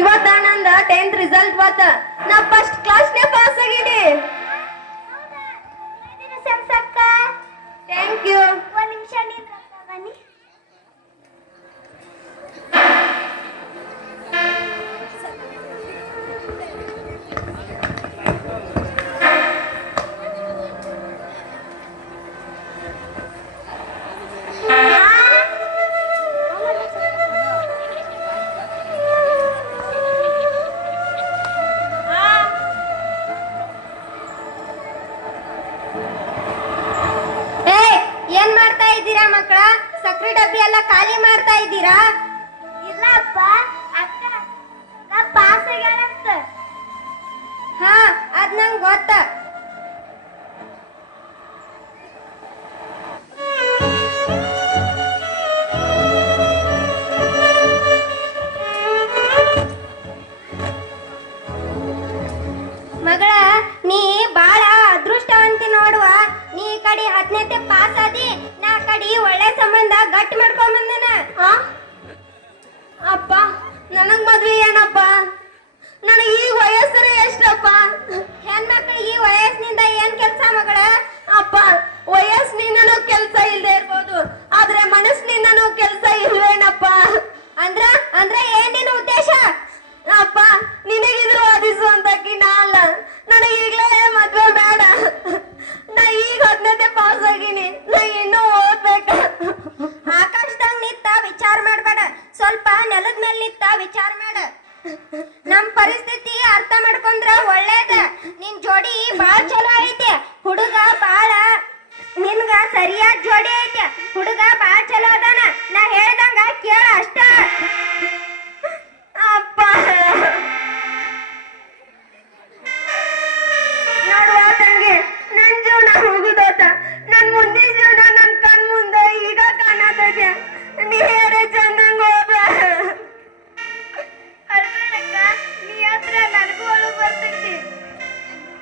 ಇವತ್ತ ನಂದ 10th result ಬತ್ತ. ನಾ ಫಸ್ಟ್ ಕ್ಲಾಸ್ನೇ ಪಾಸ್ ಆಗೀನಿ. Thank you. ಒಂದ್ ನಿಮಿಷ ನೀನ್ ಬನ್ನಿ. ಮಕ್ಕಳ ಸಕ್ರಿ ಡಬ್ಬಿ ಎಲ್ಲ ಖಾಲಿ ಮಾಡ್ತಾ ಇದ್ದೀರಾ? ಇಲ್ಲ ಅಪ್ಪ, ಅಕ್ಕ ನಾ ಪಾಸ್ ಆಗ್ಯಾನಂತ. ಹಾ ಅದ್ ನಂಗೆ ಗೊತ್ತ. ಮಗಳ ನೀ ಬಾಳ ಅದೃಷ್ಟವಂತಿ ನೋಡುವ. ನೀ ಕಡೆ 10ನೇ ಪಾಸ್ ಆದಿ, ನಾ ಕಡೆ ಒಳ್ಳೆ ಸಂಬಂಧ ಗಟ್ಟಿ ಮಾಡ್ಕೊಂಡ್ ಬಂದನ. ಅಪ್ಪ ನನಗ್ ಮದ್ವೆ ಏನಪ್ಪ? ನನಗೆ ಈಗ ವಯಸ್ಸರ ಎಷ್ಟಪ್ಪ? ಹೆಣ್ಮಕ್ಳಿಗೆ ಈ ವಯಸ್ಸಿನಿಂದ ಏನ್ ಕೆಲ್ಸ ಮಗಳ? ಅಪ್ಪ ವಯಸ್ಸಿನಿಂದನೂ ಕೆಲ್ಸ ಇಲ್ದೇ ಇರ್ಬೋದು, ಆದ್ರೆ ಮನಸ್ಸಿನಿಂದನೂ ಕೆಲ್ಸ ಇಲ್ವೇನಪ್ಪ? ಅಂದ್ರ ಏನ್ ನಿನ್ನ ಉದ್ದೇಶ? ಅಪ್ಪ ನಿನಗಿದ್ರು ವಾದಿಸುವಂತಕಿ ನಾ ಅಲ್ಲ. ನನಗೆ ಈಗಲೇ ಮದ್ವೆ ಬೇಡ. ನಾ ಈಗ 10ನೇ ಪಾಸ್ ಆಗೀನಿ, ನಾ ಇನ್ನೂ ಓದ್ಬೇಕ. ಆಕಾಶದಾಗ ನಿಂತ ವಿಚಾರ ಮಾಡ್ಬೇಡ, ಸ್ವಲ್ಪ ನೆಲದ ಮೇಲೆ ನಿಂತ ವಿಚಾರ ಮಾಡ. ನಮ್ ಪರಿಸ್ಥಿತಿ ಅರ್ಥ ಮಾಡ್ಕೊಂಡ್ರ ಒಳ್ಳೇದ. ನಿನ್ ಜೋಡಿ ಬಾಳ ಚಲೋ ಐತೆ. ಹುಡುಗ ಬಾಳ ನಿನ್ಗ ಸರಿಯಾದ ಜೋಡಿ ಐತೆ. ಹುಡುಗ ಬಾಳ ಚಲೋ ಅದಾನ. ನಾ ಹೇಳ್ದಂಗ ಕೇಳ ಅಷ್ಟ. ಅಪ್ಪ ನೋಡುವ ತಂಗಿ, ನನ್ ಜೀವನ ಹೋಗುದೋತ. ನನ್ ಮುಂದಿನ ಜೀವನ ನನ್ ಕಣ್ ಮುಂದೆ ಈಗ ಕಾಣತೈತೆ. ನೀ ಹೇಳಿ ಚಂದಂಗ ಹೋದ. ಅಳ್ಬೇಡಕ್ಕ, ನೀ ಹತ್ರ ನನಗೂ ಅಳು ಬರ್ತೈತಿ.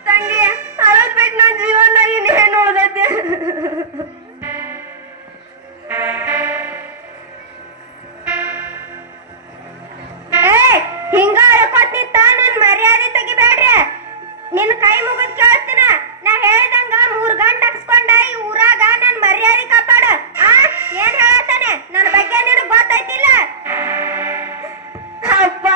ತಂಗಿ ಅಳದ್ ಬಿಟ್ಟು ನನ್ ಜೀವನ ಇನ್ನೇನ್ ಉಳ್ದೈತಿ? ಹಿಂಗ ಅಳ್ಕೊತಿತ್ತ ನನ್ ಮರ್ಯಾದೆ ತೆಗಿಬೇಡ್ರಿ. ನಿನ್ ಕೈ ಮುಗಿದ್ ಕೇಳ್ತೀನ. ನಾ ಹೇಳ್ದಂಗ 3 ಗಂಟೆ ಹಾಕ್ಸ್ಕೊಂಡ ಈ ಊರಾಗ ನನ್ ಮರ್ಯಾದೆ ಕಾಪಾಡ. ಏನ್ ಹೇಳತಾನೆ ನನ್ನ ಬಗ್ಗೆ ನಿನಗ್ ಗೊತ್ತೈತಿಲ್ಲ? ಅಪ್ಪ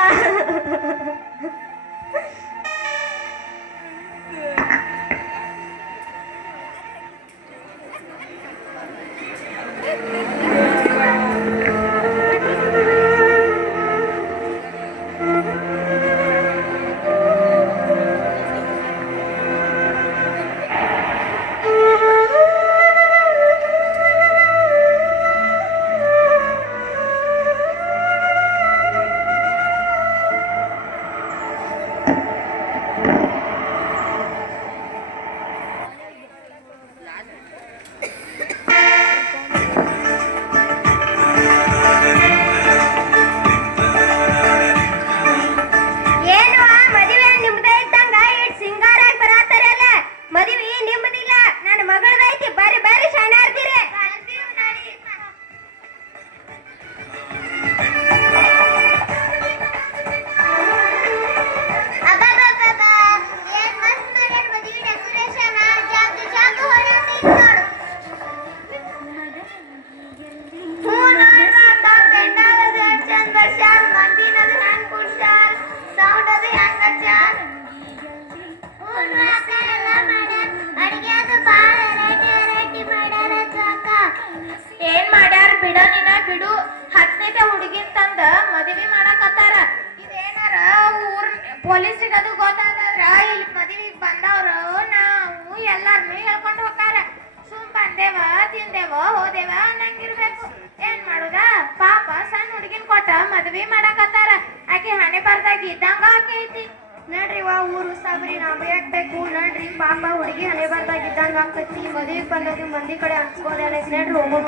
ಏನ್ ಮಾಡ್ಯಾರ ಬಿಡ ನಿನ ಬಿಡು. 10ನೇ ಹುಡುಗಿನ್ ತಂದ ಮದುವೆ ಮಾಡಕತ್ತಾರ. ಇದೇನಾರ ಊರ್ ಪೊಲೀಸ್ರಿಗೆ ಅದು ಗೊತ್ತಾದ್ರ ಇಲ್ಲಿ ಮದುವೆಗೆ ಬಂದವ್ರು ನಾವು ಎಲ್ಲಾರ್ನು ಹೇಳ್ಕೊಂಡು ಹೋಗಾರ. ಸುಮ್ ಬಂದೇವ ತಿಂದೇವ ಹೋದೇವ ಅನ್ನಂಗಿರ್ಬೇಕು. ಏನ್ ಮಾಡುದ? ಪಾಪ ಸಣ್ಣ ಹುಡುಗಿನ್ ಕೊಟ್ಟ ಮದುವೆ ಮಾಡಕತ್ತಾರ. ಆಕೆ ಹಣೆ ಬರ್ದಾಗ ಇದ್ದಂಗ ಆಕೈತಿ. ನಡ್ರಿ ಊರು ಸಾಬ್ರಿ ನಾ ಬೇಕಬೇಕು. ನಡ್ರಿ ಪಾಪ ಹುಡುಗಿ ಹಣೆ ಬರ್ದಾಗ ಇದ್ದಂಗ ಆಕೈತಿ. ಮದುವೆಗೆ ಬಂದದ್ದು ಮಂದಿ ಕಡೆ ಅನ್ಸ್ಕೋದೇನೆ. ನಡ್ರಿ ಹೋಗೋಣ.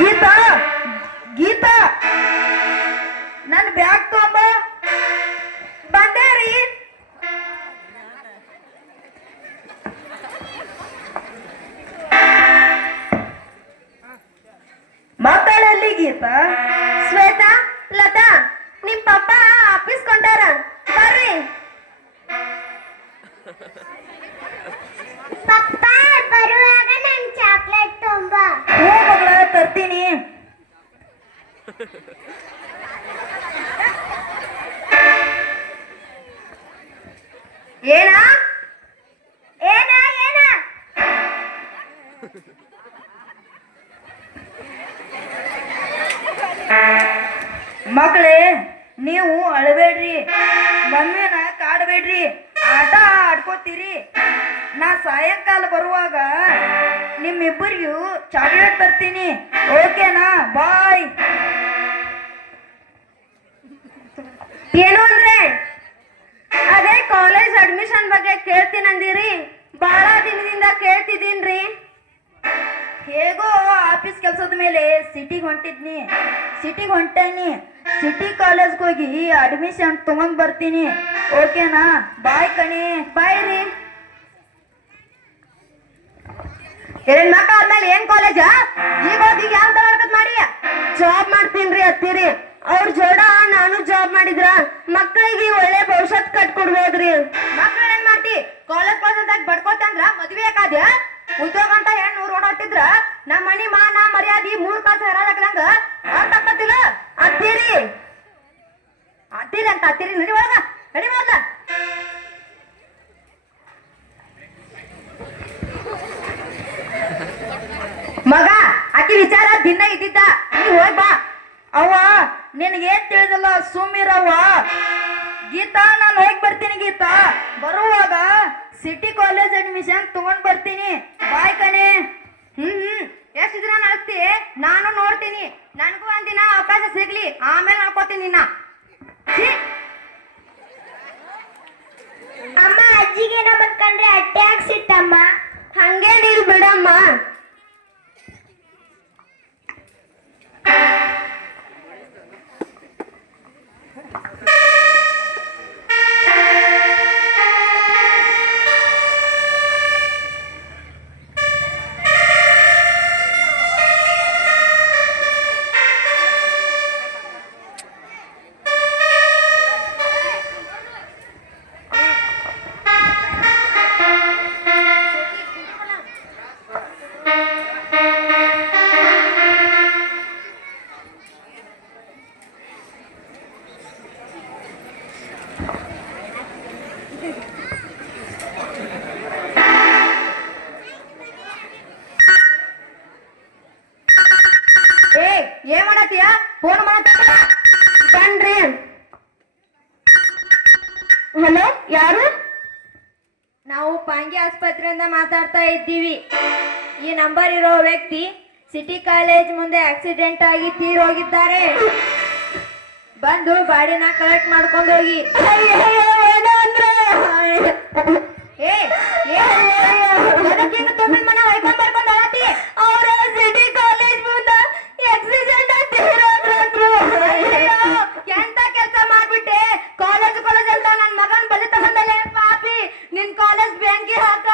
ಗೀತಾ ಗೀತಾ ನನ್ನ ಬ್ಯಾಗ್ ತಗೊಂಬ. ಬಂದೆ ರೀ. ಮಾತಾಡಲ್ಲಿ ಗೀತಾ. ಶ್ವೇತಾ, ಲತಾ, ನಿಮ್ ಪಪ್ಪ ಆಫೀಸ್ ಕೊಂಟಾರ, ಬರ್ರಿ. ಪಪ್ಪ ಬರುವಾಗ ನನ್ ಚಾಕ್ಲೇಟ್ ತುಂಬ. ಹ್ಞೂ ಮಗಳ ತರ್ತೀನಿ. ಏನ ಏನ ಏನ ಮಗಳೇ, ನೀವು ಅಳಬೇಡ್ರಿ, ಮಮ್ಮಿನ ಕಾಡಬೇಡ್ರಿ, ಆಟ ಆಡ್ಕೋತೀರಿ. ನಾ ಸಾಯಂಕಾಲ ಬರುವಾಗ ನಿಮ್ಮಿಬ್ಬರಿಗೂ ಚಾಕ್ಲೇಟ್ ತರ್ತೀನಿ. ಓಕೆನಾ? ಬಾಯ್. ಏನು ಅಂದ್ರೆ ಅದೇ ಕಾಲೇಜ್ ಅಡ್ಮಿಷನ್ ಬಗ್ಗೆ ಕೇಳ್ತೀನಂದಿರಿ, ಬಹಳ ದಿನದಿಂದ ಕೇಳ್ತಿದ್ದೀನ್ರಿ. ಹೇಗೋ ಆಫೀಸ್ ಕೆಲಸದ ಮೇಲೆ ಸಿಟಿಗೆ ಹೊಂಟೇನಿ. ಸಿಟಿ ಕಾಲೇಜ್ಗೆ ಹೋಗಿ ಅಡ್ಮಿಷನ್ ತಗೊಂಡ್ ಬರ್ತೀನಿ. ಓಕೆನಾ? ಬಾಯ್ ಕಣಿ. ಬಾಯ್ ರೀ. ಎರಡ್ ಮಕ್ಳು ಆದ್ಮೇಲೆ ಏನ್ ಕಾಲೇಜ? ಈಗ ಯಾವ ಮಾಡ್ಕತ್ ಮಾಡಿ ಜಾಬ್ ಮಾಡ್ತೀನ್ರಿ ಅತ್ತೀರಿ. ಅವ್ರ ಜೋಡ ನಾನು ಜಾಬ್ ಮಾಡಿದ್ರ ಮಕ್ಕಳಿಗೆ ಒಳ್ಳೆ ಭವಿಷ್ಯತ್ ಕಟ್ಕೊಡ್ಬೋದ್ರಿ. ಮಕ್ಳು ಏನ್ ಮಾಡ್ತಿ? ಕಾಲೇಜ್ ಅಂತ ಬಡ್ಕೋತಂದ್ರ ಮದ್ವೆ ಯಾಕಾದ್ಯ? ಉದ್ಯೋಗ ಅಂತ ಹೆಣ್ಣು ಓಡಾಡ್ತಿದ್ರ ನಮ್ಮ ಮನಿ ಮಾನ ಮರ್ಯಾದಿ 3 ಕಾಸು ಹರಾದಕ್ಕಂಗ ತಪ್ಪತ್ತಿಲ್ಲ. ಅತ್ತೀರಿ ಅಂತ ಅತ್ತೀರಿ. ನಡಿ ಒಳಗ, ನಡಿ ಮೊದ್ಲ. ಮಗ, ಆಕಿ ವಿಚಾರ ದಿನ ಇದ್ದಿದ್ದ, ನೀ ಹೋಗ್ ಬಾ. ಅವ್ವ, ನಿನಗೇನ್ ತಿಳಿದಲ್ಲ, ಸುಮ್ಮಿರವ್ವ. ಗೀತಾ, ನಾನು ಹೋಗಿ ಬರ್ತೀನಿ. ಗೀತಾ, ಬರುವಾಗ ಸಿಟಿ ಕಾಲೇಜ್ ಅಡ್ಮಿಷನ್ ತಗೊಂಡ್ ಬರ್ತೀನಿ. ಬಾಯ್ ಕಣೆ. ಎಷ್ಟ್ ದಿನ ನಡೆಸ್ತಿ? ನಾನು ನೋಡ್ತೀನಿ. ನನಗೂ ಒಂದಿನ ಅವಕಾಶ ಸಿಗ್ಲಿ, ಆಮೇಲೆ ನೋಡ್ಕೋತೀನಿ ನಿನ್ನ. ಅಮ್ಮ, ಅಜ್ಜಿಗೆ ನಮ್ಮನ್ ಕಂಡ್ರೆ ಅಟ್ಟೆ ಹಾಕ್ಸಿಟ್ಟಮ್ಮ. ಹಂಗೇನಿಲ್ ಬಿಡಮ್ಮ. ಏನ್ ಮಾಡತ್ತೀಯ? ಫೋನ್ ಬನ್ರಿ. ಹಲೋ, ಯಾರು? ನಾವು ಪಾಂಗಿ ಆಸ್ಪತ್ರೆಯಿಂದ ಮಾತಾಡ್ತಾ ಇದ್ದೀವಿ. ಈ ನಂಬರ್ ಇರೋ ವ್ಯಕ್ತಿ ಸಿಟಿ ಕಾಲೇಜ್ ಮುಂದೆ ಆಕ್ಸಿಡೆಂಟ್ ಆಗಿ ತೀರೋಗಿದ್ದಾರೆ. ಬಂದು ಬಾಡಿನ ಕಲೆಕ್ಟ್ ಮಾಡ್ಕೊಂಡು ಹೋಗಿ. ಮನ ಹೊಯ್ಕೊಂಡ್ ಬರ್ಕೊಂಡು ಅಳತಿ. ಅವ್ರ ಸಿಟಿ ಕಾಲೇಜ್ ಮುಂದೆ ಆಕ್ಸಿಡೆಂಟ್ ಎಂತ ಕೆಲಸ ಮಾಡ್ಬಿಟ್ಟೆ? ಕಾಲೇಜ್ ಅಂತ ನನ್ ಮಗನ್ ಬಲಿ ತಗೊಂಡಲ್ಲ ಪಾಪಿ. ನಿನ್ ಕಾಲೇಜ್ ಬೆಂಕಿ ಹಾಕ.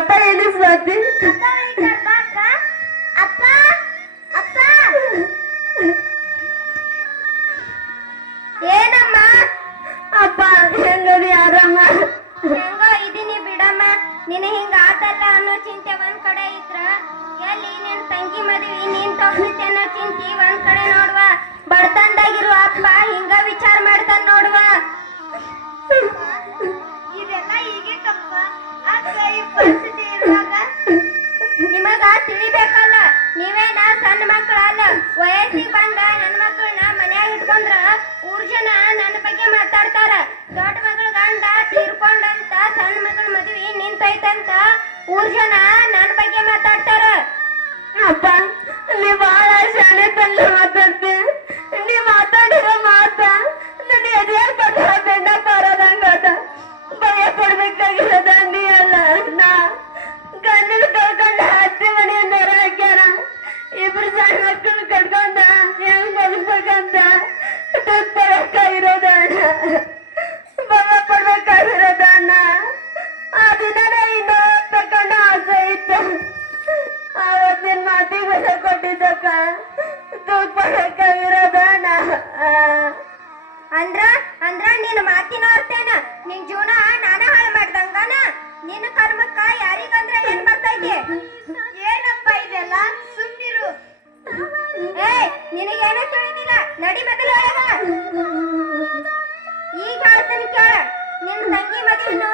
ಅಪ್ಪ ಏನು ಸ್ವಾತಿ? ಅಪ್ಪ ಅಪ್ಪ ಏನಮ್ಮ? ಅಪ್ಪ ಹೆಂಗದಿ ಆರಾಮ? ಹೆಂಗೋ ಇದೀನಿ ಬಿಡಮ್ಮ. ನಿನ್ನ ಹಿಂಗ ಆತಲ್ಲ ಅನ್ನೋ ಚಿಂತೆ ಒಂದ್ ಕಡೆ ಇದ್ರ ಎಲ್ಲಿ ನಿನ್ ತಂಗಿ ಮದ್ವಿ ನೀನ್ ತೋರ್ಸಿತೆ ಅನ್ನೋ ಚಿಂತೆ ಒಂದ್ ಕಡೆ ನೋಡ್ವ. ಬಡತನದಾಗಿರುವ ಅಪ್ಪ ಹಿಂಗ ವಿಚಾರ ಮಾಡ್ತಾನ ನೋಡ್ವ. ಇದೆಲ್ಲ ಹೀಗೆ ಕಪ್ಪ ಅಕ್ಕ ಈ ಪರಿಸ್ಥಿತಿ ಇರುವಾಗ ನಿಮಗ ತಿಳಿಬೇಕಲ್ಲ, ನೀವೇನ ಸಣ್ಣ ಮಕ್ಕಳಲ್ಲ. ವಯಸ್ಸಿಗೆ ಬಂದ ಹೆಣ್ಮಕ್ಳನ್ನ ಮನ್ಯಾಗ ಇಟ್ಕೊಂಡ್ರ ಊರ್ ಜನ ನನ್ನ ಬಗ್ಗೆ ಮಾತಾಡ್ತಾರ. ದೊಡ್ಡ ಮಗಳ ಗಂಡ ತೀರ್ಕೊಂಡಂತ ಸಣ್ಣ ಮಗಳ ಮದ್ವಿ ನಿಂತೈತಂತ ಊರ್ ಜನ ನನ್ನ ಬಗ್ಗೆ ಮಾತಾಡ್ತಾರ. ಅಪ್ಪ ನೀ ಬಹಳ ಶಾಣೆ ತಂದು ಮಾತಾಡ್ತಿ. ನೀ ಮಾತಾಡಿರೋ ಮಾತ ನನ್ನ ಎದೆಯಾಗ ಬಂದ ಬೆಂಡ ಪಾರದಂಗದ. ಭಯ ಪಡ್ಬೇಕಾಗಿರೋದ ನೀ ಅಲ್ಲ ನಾ. ಗಂಡನ ಕಳ್ಕೊಂಡ ಅತ್ತೆ ಮನೆಯಿಂದ ಹಾಕ್ಯಾರ. ಇಬ್ರು ಸಣ್ಣ ಮಕ್ಕಳನ್ನ ಕಟ್ಕೊಂಡ ಹೆಂಗ್ ಬದುಕ್ಬೇಕಂತ ದುಡ್ಡು ಪಡಬೇಕಾಗಿರೋದ ಅಣ್ಣ. ಭಯ ಪಡ್ಬೇಕಾಗಿರೋದ ಅಣ್ಣ. ಆ ದಿನನ ಇನ್ನೊಂದು ಆಸೆ ಇತ್ತು. ಅವತ್ತಿನ ಮಾತಿಗೆ ಬೆಲೆ ಕೊಟ್ಟಿದ್ದಕ್ಕ ದುಡ್ಡು ಪಡ್ಬೇಕಾಗಿರೋದ ಅಣ್ಣ. ಅಂದ್ರ ಅಂದ್ರ ನಿನ್ನ ಮಾತಿನ ಅರ್ಥೇನ? ನಿನ್ ಜೀವನ ನಾನ ಹಾಳು ಮಾಡ್ದಂಗನ? ನಿನ್ನ ಕರ್ಮಕ್ಕ ಯಾರಿಗಂದ್ರ ಏನ್ ಬರ್ತೈತಿ? ಏನಪ್ಪ ಇದೆಲ್ಲ ಸುಮ್ನಿರು. ನಿನಗೇನ ತಿಳಿದಿಲ್ಲ. ನಡಿ ಮೊದಲು ಒಳಗ. ಈಗ ಹೇಳ್ತೀನಿ ಕೇಳ. ನಿನ್ ತಂಗಿ ಮದುವೆನು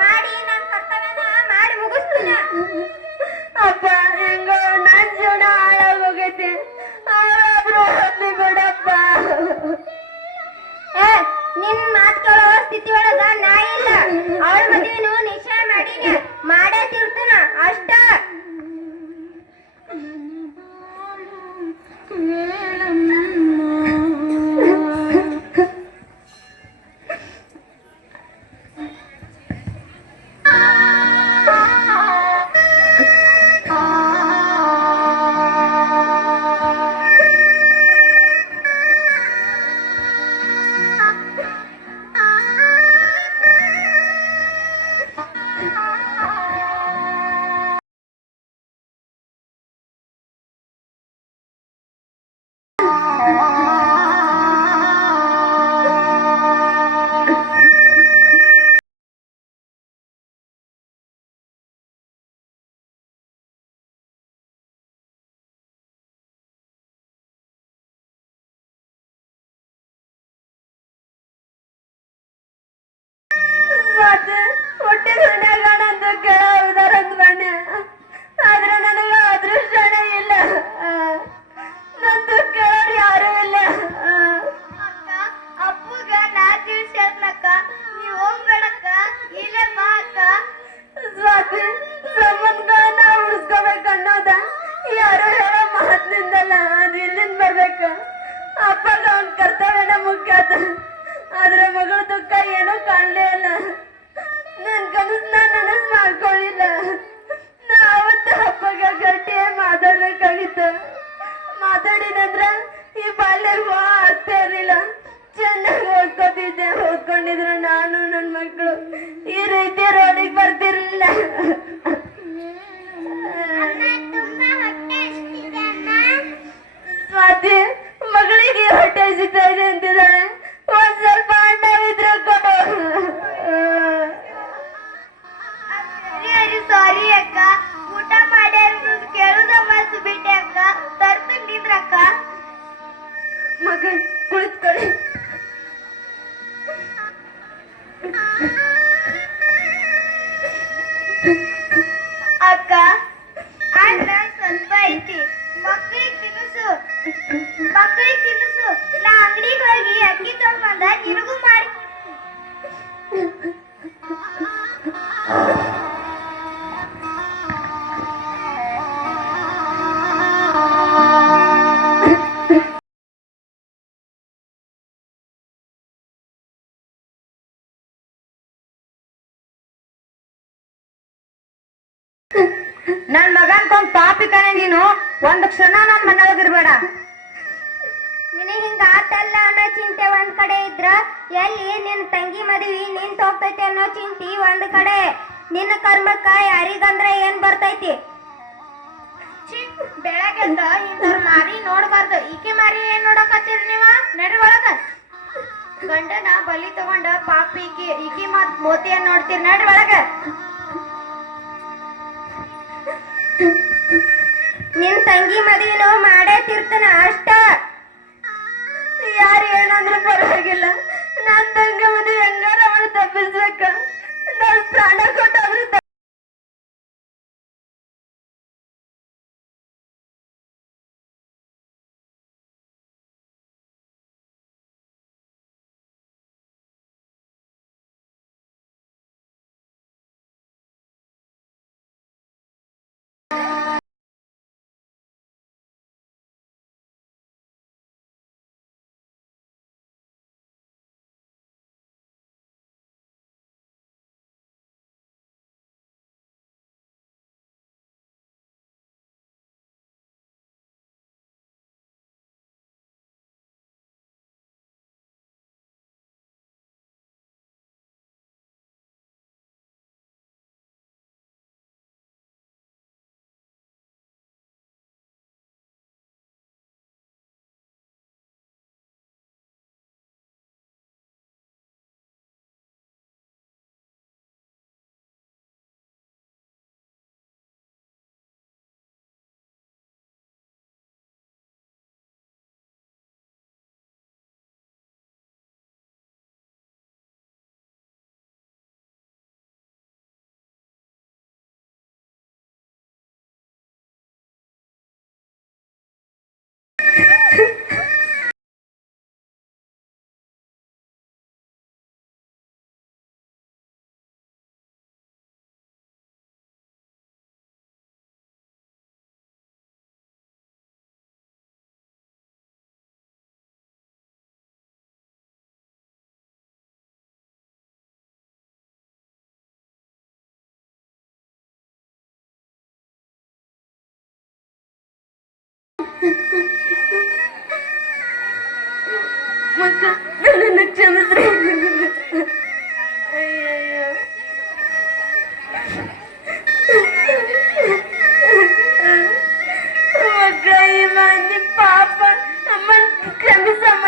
ಮಾಡಿ ನನ್ ಕರ್ತವ್ಯನ ಮಾಡಿ ಮುಗಿಸ್ತೀನ. ಅಪ್ಪ ಹೆಂಗೋ ನನ್ ಜೀವನ ಹಾಳಾಗ್ ಹೋಗೈತಿ. ಅವರಾದ್ರೂ ಹೋಗ್ಲಿ ಬಿಡಪ್ಪ. ನಿನ್ ಮಾತು ಕೇಳೋ ಸ್ಥಿತಿ ಒಳಗ ನಾ ಇಲ್ಲ. ಅವಳ ಮದುವೆನು ನಿಶ್ಚಯ ಮಾಡೀನಿ. ಮಾಡೇ ತಿರ್ತೀನ ಅಷ್ಟ. ಹೊಟ್ಟೆ ಮನ್ಯಾಗ ಅಂತ ಕೇಳೋದಾರಂತ ಬನ್ನಿ. ಆದ್ರೆ ನನಗ ಅದೃಷ್ಟನೇ ಇಲ್ಲ. ನಂದು ಕೇಳೋರು ಯಾರು ಇಲ್ಲ. ಅಕ್ಕ ಅಪ್ಪಗ ನಾ ತಿಳಿಸ್ಯಾನಕ್ಕ ನೀವ್ ಹೋಗ್ಬೇಡಕ್ಕ. ಇಲ್ಲೇ ಬಾ ಅಕ್ಕ. ಸ್ವಾತಿ ಸಂಬಂಧಗಳನ್ನ ಉಳಿಸ್ಕೋಬೇಕನ್ನೋದ ಯಾರು ಹೇಳೋ ಮಾತಿನಿಂದಲ್ಲ. ಅದು ಇಲ್ಲಿಂದ ಬರ್ಬೇಕ. ಅಪ್ಪಗ ಅವ್ನ ಕರ್ತವ್ಯನ ಮುಖ್ಯ ಆತ. ಆದ್ರೆ ಮಗಳ ದುಃಖ ಏನೂ ಕಾಣಲೇ ಇಲ್ಲ. ನನ್ ಕನಸನ್ನ ನನಸ್ ಮಾಡ್ಕೊಳ್ಳಿಲ್ಲ. ನಾ ಅವತ್ತು ಹಬ್ಬಗ ಗಟ್ಟಿಯೇ ಮಾತಾಡ್ಬೇಕಾಗಿತ್ತು. ಮಾತಾಡಿನಂದ್ರ ಈ ಬಾಲ್ಯ ಆಗ್ತಾ ಇರ್ಲಿಲ್ಲ. ಚೆನ್ನಾಗಿ ಓದ್ಕೋತಿದ್ದೆ. ಓದ್ಕೊಂಡಿದ್ರು ನಾನು ನನ್ನ ಮಕ್ಕಳು ಈ ರೀತಿ ರೋಡಿಗೆ ಬರ್ತಿರ್ಲಿಲ್ಲ. ತುಂಬಾ ಹೊಟ್ಟೆ ಹಸ್ತಿದೆ ಅಮ್ಮ. ಸ್ವಾತಿ ಮಗಳಿಗೆ ಹೊಟ್ಟೆ ಹಸಿತಾ ಇದೆ ಅಂತಿದ್ದಾಳೆ. ಒಂದ್ ಸ್ವಲ್ಪ ಅಣ್ಣ ಇದ್ರೆ ಕೊಡು. ಸಾರಿ ಅಕ್ಕ. ಊಟ ಮಾಡಿ ಕೇಳುದ ಮನಸ್ಸು ಬಿಟ್ಟೆ ಅಕ್ಕ. ತರ್ತಿದ್ರಕ್ಕ. ಮಗ ಕುಳಿತುಕೊಳ್ಳಿ. ಅಕ್ಕ ಅಣ್ಣ ಸ್ವಲ್ಪ ಐತಿ. ಮಕ್ಕಳಿಗೆ ತಿನ್ನಿಸು. ನಾ ಅಂಗಡಿಗೆ ಹೋಗಿ ಅಕ್ಕಿ ತಗೊಂಬಂದ ನಿನಗೂ ಮಾಡಿ. ನನ್ ಮಗನ್ಕೊಂದ್ ಪಾಪಿ ಕಣೆ ನೀನು. ಒಂದ್ ಕ್ಷಣ ನನ್ ಮನೆಯೊಳಗಿರ್ಬೇಡ. ನಿನಗೆ ಹಿಂಗ ಆತಲ್ಲ ಅನ್ನೋ ಚಿಂತೆ ಒಂದ್ ಕಡೆ ಇದ್ರ ಎಲ್ಲಿ ನಿನ್ ತಂಗಿ ಮದುವೆ ನಿಂತ ಹೋಗ್ತೈತೆ ಅನ್ನೋ ಚಿಂತೆ ಒಂದ್ ಕಡೆ. ನಿನ್ನ ಕರ್ಮಕ್ಕ ಯಾರಿಗಂದ್ರ ಏನ್ ಬರ್ತೈತಿ? ಬೆಳಗ್ಗೆದ್ದ ಇಂಥವ್ರ ಮಾರಿ ನೋಡ್ಬಾರ್ದು. ಈಕೆ ಮಾರಿ ಏನ್ ನೋಡಕ್ ಹಚ್ಚಿರಿ ನೀವ? ನಡ್ರಿ ಒಳಗ. ಗಂಡನ ಬಲಿ ತಗೊಂಡ ಪಾಪ ಈಕಿ ಮತ್ ಮೋತಿಯನ್ ನೋಡ್ತೀರಿ. ನಡ್ರಿ ಒಳಗ. ನಿನ್ ತಂಗಿ ಮದ್ವಿನೂ ಮಾಡೇ ತಿರ್ತನ ಅಷ್ಟ. ಯಾರು ಏನಂದ್ರೂ ಪರವಾಗಿಲ್ಲ, ನನ್ ತಂಗಿ ಮದ್ವೆ ಹೆಂಗಾರ ಅವಳು ತಪ್ಪಿಸ್ಬೇಕ. ನಾನ್ ಪ್ರಾಣ ಕೊಟ್ಟಾದ್ರೂ ಮಕ್ಕ ನನ್ನನ್ನು ಕ್ಷಮಿಸ್ರಿ. ಅಯ್ಯಯ್ಯೋ. ಮಕ್ಕ ಈ ಮಂದಿ ಪಾಪ ಅಮ್ಮನ್ ಕ್ಷಮಿಸಮ್ಮ.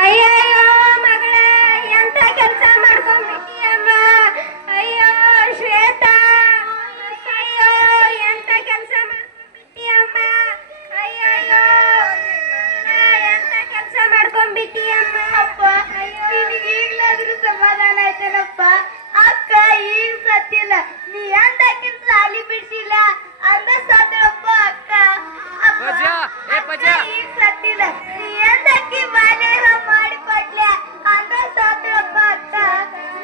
ಅಯ್ಯಯ್ಯೋ ಮಗಳ, ಎಂತ ಕೆಲಸ ಮಾಡ್ಕೊಂಡ್ಬಿಟ್ಟಿಯಮ್ಮ. ಅಯ್ಯೋ ಶ್ವೇತಾ, ಅಯ್ಯೋ ಎಂತ ಕೆಲಸ ಮಾಡ್ಕೊಂಡ್ಬಿಟ್ಟಿಯಮ್ಮ. ಅಯ್ಯಯ್ಯೋ ಎಂತ ಕೆಲಸ ಮಾಡ್ಕೊಂಡ್ಬಿಟ್ಟಿಯಮ್ಮ. ಅಪ್ಪ, ನಿನಗೆ ಈಗ್ಲಾದ್ರೂ ಸಮಾಧಾನ ಆಯ್ತೇನಪ್ಪ? ಅಕ್ಕ ಈಗ ಸತ್ತಿಲ್ಲ, ನೀ ಎಂದಕ್ಕಿಂತ ಸಾಲಿ ಬಿಡ್ಸಿಲ್ಲ ಅಂದ ಸತ್ತಳಪ್ಪ ಅಕ್ಕ. ಅಪ್ಪ, ಅಕ್ಕ ಈಗ ಸತ್ತಿಲ್ಲ, ನೀ ಎಂದಕ್ಕಿ ಬಾಲ್ಯ ಮಾಡಿ ಕೊಡ್ಲೆ ಅಂದ ಸತ್ತಳಪ್ಪ ಅಕ್ಕ.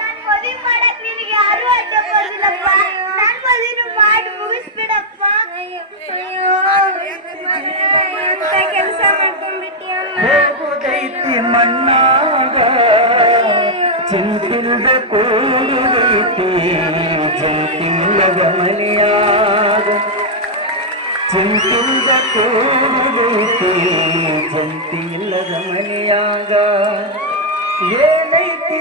ನನ್ ಮದುವೆ ಮಾಡಕ್ ನಿನಗೆ ಯಾರು ಅಡ್ಡ ಬರ್ದಿಲ್ಲಪ್ಪ. ನನ್ ಮದುವೆ ಮಾಡಿ ಮುಗಿಸ್ಬಿಡಪ್ಪ. ಅಯ್ಯೋ ಎಂತ ಕೆಲಸ ಮಾಡ್ಕೊಂಡ್ಬಿಟ್ಟಿಯಮ್ಮ. ಮಣ್ಣಾಗ ಚಿಂತಿಲ್ದ ಕೂಡುಗೈತಿ ಜಂತಿಲ್ಲದ ಮನೆಯಾಗ ಚಿಂತಿಲ್ದ ಕೂಡುಗೈತಿ ಜಂತಿಲ್ಲದ ಮನೆಯಾಗ ಏನೈತಿ